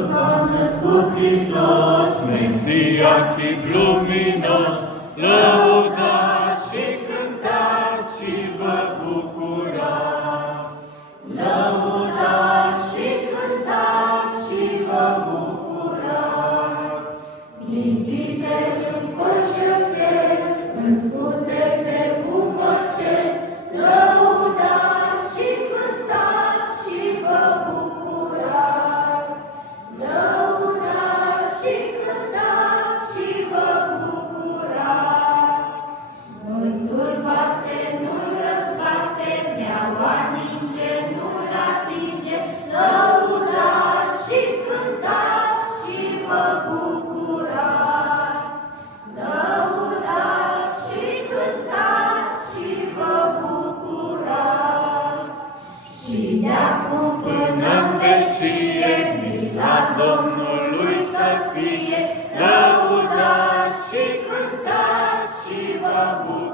S-a născut Hristos, Mesia, chip luminos, lăudați și cântați și vă bucurați. Lăudați și cântați și vă bucurați. Mitite în fășățel, în scuteri de bubăcel, lăudați și cântați și vă bucurați. Lăudați și cântați și vă bucurați. Vântul bate, nu-l răzbate, neaua ninge, nu-l atinge, lăudați și cântați și vă bucurați. Lăudați și cântați și vă bucurați. Și de-acum până în vecie, Mila Domnului să fie, lăudați și cântați și vă bucurați.